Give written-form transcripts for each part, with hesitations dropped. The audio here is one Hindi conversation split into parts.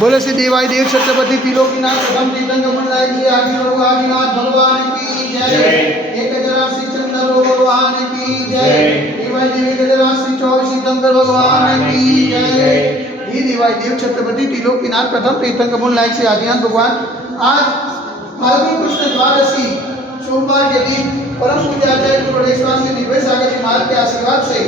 बोले श्री देवाई देव छत्रपति त्रिलोकीनाथ प्रथम तीर्थंकर मंडलाय श्री आदिनाथ भगवान की जय। एक हजार श्री चंद्र भगवान की जय। देवाई देवी गजरा श्री 24 तीर्थंकर भगवान की जय। ये देवाई देव छत्रपति त्रिलोकीनाथ प्रथम तीर्थंकर मंडलाय श्री आदिनाथ भगवान। आज फाल्गुन कृष्ण द्वादशी सोमवार के दिन परम पूज्य आचार्य गुरुदेव श्री दिव्य सागर जी महाराज के आशीर्वाद से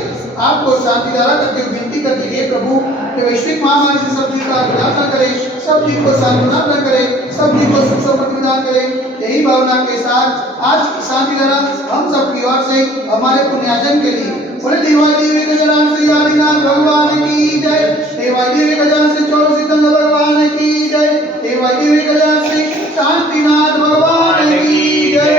आपको शांति धारा करते हुए विनती करते हैं प्रभु कि वैश्विक महामारी से सब जीव का उद्धार न करे, सब जीव को सांत्वना न करे, सब जीव को सुख समृद्धि प्रदान करे। यही भावना के साथ आज की शांति धारा हम सब की ओर से हमारे पुण्यार्जन के लिए बोले देवाई देवी गजानन श्री आदिनाथ भगवान की जय। देवाई देवी गजानन श्री 24 तीर्थंकर भगवान की जय। देवाई देवी गजानन श्री शांतिनाथ भगवान की जय।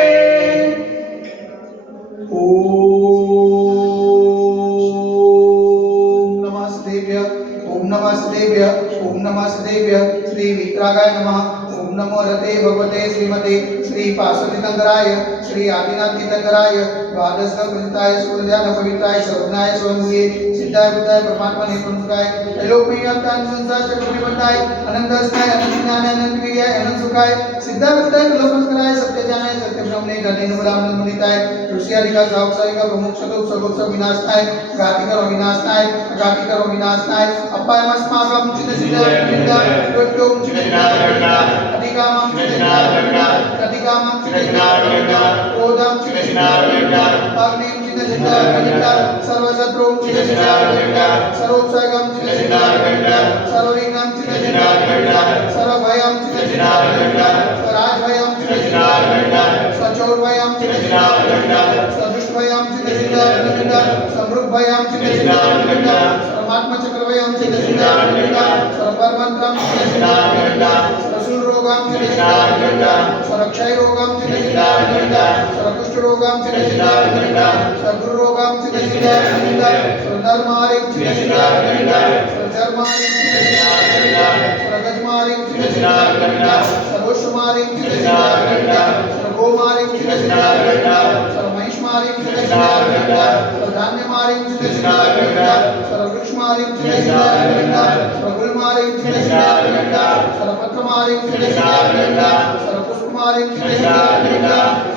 ओम नमः देव्य श्री वित्रागाय नमः। ओम नमो रते भगवते श्रीमते श्री पार्श्वतीर्थंकराय श्री आदिनाथ तीर्थंकराय द्वादश प्रसिद्धाय सूर्यज्ञान पवित्राय सर्वज्ञाय स्वयंभुवे सिद्धाय बुद्धाय परमात्मा निपुणकाय त्रैलोक्य व्याप्ताय संसार चक्र निबंधाय अनंतस्ताय अनंत ज्ञान अनंत विद्याय अनंत सुखाय सिद्धाय बुद्धाय लोकस्कराय सत्य ज्ञानाय सत्य ब्रह्मणे धनेन ब्राह्मण मुनिताय ऋषियादिका सावसायिका प्रमुख सदोष सर्वोत्सव विनाशनाय घातिकर विनाशनाय घातिकर विनाशनाय अपायमस्माकं चिन्नसिद्धाय दोट्टोम चिन्नसिद्धाय अधिकामं चिन्नसिद्धाय अधिकामं चिन्नसिद्धाय क्रोधं चिन्नसिद्धाय अग्निं चिन्नसिद्धाय सर्वशत्रुं चिन्नसिद्धाय सर्वोत्सर्गं चिन्नसिद्धाय सर्वविघ्नं चिन्नसिद्धाय सर्वभयं चिन्नसिद्धाय स्वराजभयं चिन्नसिद्धाय स्वचोरभयं चिन्नसिद्धाय सदुष्टभयं चिन्नसिद्धाय समृद्धभयं चिन्नसिद्धाय परमात्मचक्रभयं चिन्नसिद्धाय सर्वपरमन्त्रं चिन्नसिद्धाय सरसूलरोगं चिन्नसिद्धाय स्वरक्षयरोगं चिन्नसिद्धाय सरकुष्ठरोगं चिन्नसिद्धाय सर्वरोगं चिन्नसिद्धाय सर्वधर्मारिं चिन्नसिद्धाय सर्वधर्मारिं चिन्नसिद्धाय सर्वगजमारिं चिन्नसिद्धाय सर्वोष्मारिं चिन्नसिद्धाय सर्वगोमारिं चिन्नसिद्धाय सर्वमहिष्मारिं चिन्नसिद्धाय सर्वधान्यमारिं चिन्नसिद्धाय सर्ववृक्षमारिं चिन्नसिद्धाय सर्वगुलमारिं चिन्नसिद्धाय सर्वपत्रमारिं चिन्नसिद्धाय सर्वपुष्पमारिं चिन्नसिद्धाय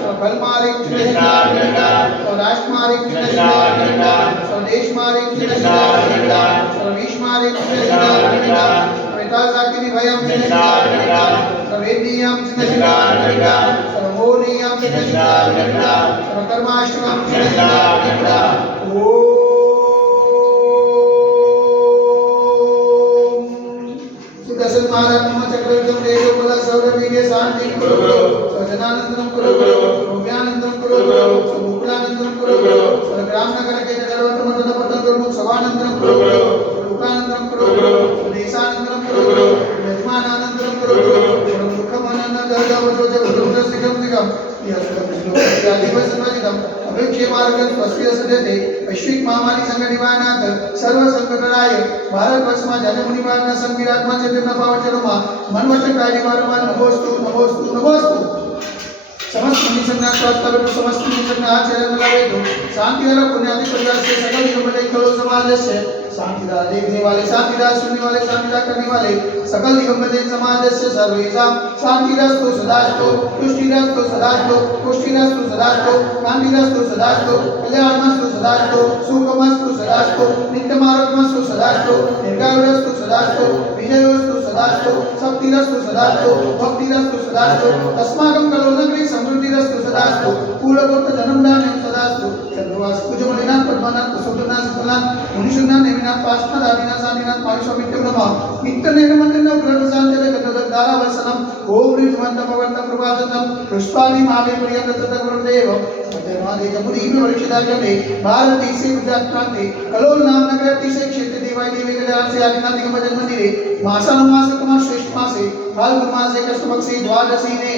सर्वफलमारिं चिन्नसिद्धाय सर्वराष्ट्रमारिं चिन्नसिद्धाय स्वदेशमारिं चिन्नसिद्धाय सर्वविश्वमारिं चिन्नसिद्धाय सर्वतासाकिनी भयं चिन्नसिद्धाय सर्वेदीयं चिन्नसिद्धाय सर्वमोनीयं चिन्नसिद्धाय सर्वकर्माष्टकं चिन्नसिद्धाय। ओम सुदर्शन महाराज नमः चक्रवर्तीं देवो बल सौरवीर्य शांति कुरु सजनानंदनं कुरु रोग्यानंदनं कुरु मुकुलानंदनं कुरु ग्रामनगर के जगरवत मंडल पतन कुरु सवानंदनं कुरु लोकानंदनं कुरु देशानंदनं कुरु यजमानानंदनं कुरु मुखमनन दर्गवजो जगुरुद्र सिगम सिगम वैश्विक महामारी संकट निवारणार्थ सर्व संकटराय भारत वर्षમાં જાજા મુનિવારના સંવિરાજમાં છે તેમના પાવચરોમાં મન વચન કાય નિવારણમાં નમોસ્તુ નમોસ્તુ નમોસ્તુ समस्त मनुष्यना स्वास्थ्य समस्त मनुष्यना आचरण लगावे तो शांति वाला पुण्यादि परिवार से सकल युग में करो समाज से शांतिदार देखने वाले शांतिदार सुनने वाले शांतिदार करने वाले सकल युग में समाज से सर्वेशा शांतिरस्तु सदास्तु तुष्टिरस्तु सदास्तु पुष्टिरस्तु सदास्तु कांतिरस्तु सदास्तु कल्याणमस्तु सदास्तु सुखमस्तु सदास्तु नित्यमारोग्यमस्तु सदास्तु दीर्घायुरस्तु सदास्तु विजयोस्तु सदास्तु शक्तिरस्तु सदास्तु भक्तिरस्तु सदास्तु अस्माकं कलोनगरी समृद्धिरस्तु सदास्तु पूर्वगोत्र जन्मदानं सदास्तु चंद्रवास कुजमलिनाथ पद्मनाथ कुसुमनाथ सुतनाथ मुनिशुनाथ नेमिनाथ पाशनाथ आदिनाथ सानिनाथ पारिस्वामित्यं नमः नित्यनेनमन्त्रं उग्रप्रसादजले गतधारा वसनम ओम ऋतवन्तं भवन्तं प्रभाततं पुष्पाणि मावे प्रियं गुरुदेव मध्यमादे जमुदीमे वर्षिताजमे भारती से गुजरात प्रांते कलोल नाम नगर अतिशय क्षेत्र देवाई देवी गजानन से आदिनाथ दिगंबर मंदिरे मासानुमास कुमार श्रेष्ठ मासे फाल्गुन मासे कृष्णपक्षे द्वादशी ने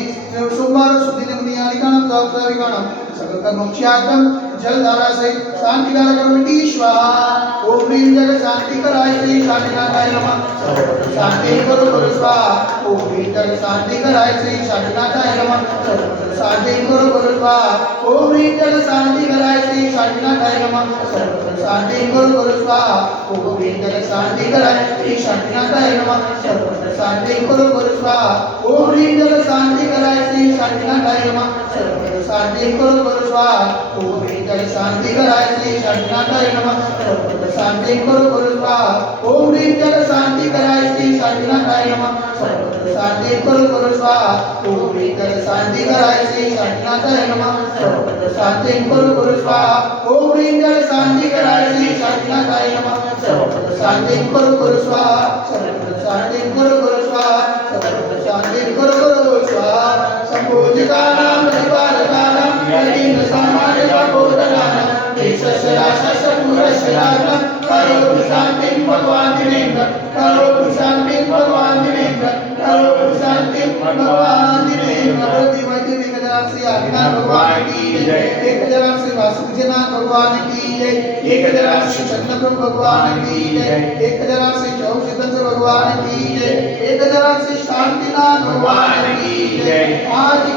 सोमवार सुदिने मुनियालिकानां सावधाविकानां सकल कर्मक्षयार्थं जल धारा से शांति धारा करोति स्वाहा ओम ह्रीं जग शांति कराय श्री शांतिनाथाय नमः सर्वत्र शांति करो करो स्वाहा ओम ह्रीं जग शांति कराय श्री शांतिनाथाय नमः सर्वत्र शांति करो करो स्वाहा ओम ह्रीं जग शांति कराय श्री शांतिनाथाय नमः सर्वत्र शांति करो करो स्वाहा ओम ह्रीं जग शांति कराय श्री शांतिनाथाय नमः सर्वत्र शांति करो करो स्वाहा ओम ह्रीं जग शांति कराय श्री शांतिनाथाय नमः सर्वत्र शांति करो करो स्वाहा ओम ह्रीं जग शांति कराय श्री शांतिनाथाय नमः सर्वत्र शांति करो करो स्वाहा ओम ह्रीं जग शांति कराय श्री शांतिनाथाय नमः सर्वत्र शांति करो करो स्वाहा ओम ह्रीं जग शांति कराय श्री शांतिनाथाय नमः सर्वत्र शांति करो करो स्वाहा ओम ह्रीं जग शांति कराय श्री शांतिनाथाय नमः सर्वत्र शांति करो करो स्वाहा सर्वत्र शांति करो करो स्वाहा सर्वत्र शांति करो करो स्वाहा संपूजिकानां परिपालकानां यदीन सामान्यताबोधनानां देशस्य राष्ट्रस्य पुरस्य राज्ञः करोतु शान्तिं भगवान् दिनेन्द्र करोतु शान्तिं भगवान् दिनेन्द्र करोतु शान्तिं भगवान् दिनेन्द्र श्री आदिनाथ भगवान की जय एक हजार श्री वासुदेवनाथ भगवान की जय एक हजार श्री चंद्रप्रभु भगवान की जय एक हजार श्री चौसिद्धेश्वर भगवान की जय एक हजार श्री शांतिनाथ भगवान की जय आज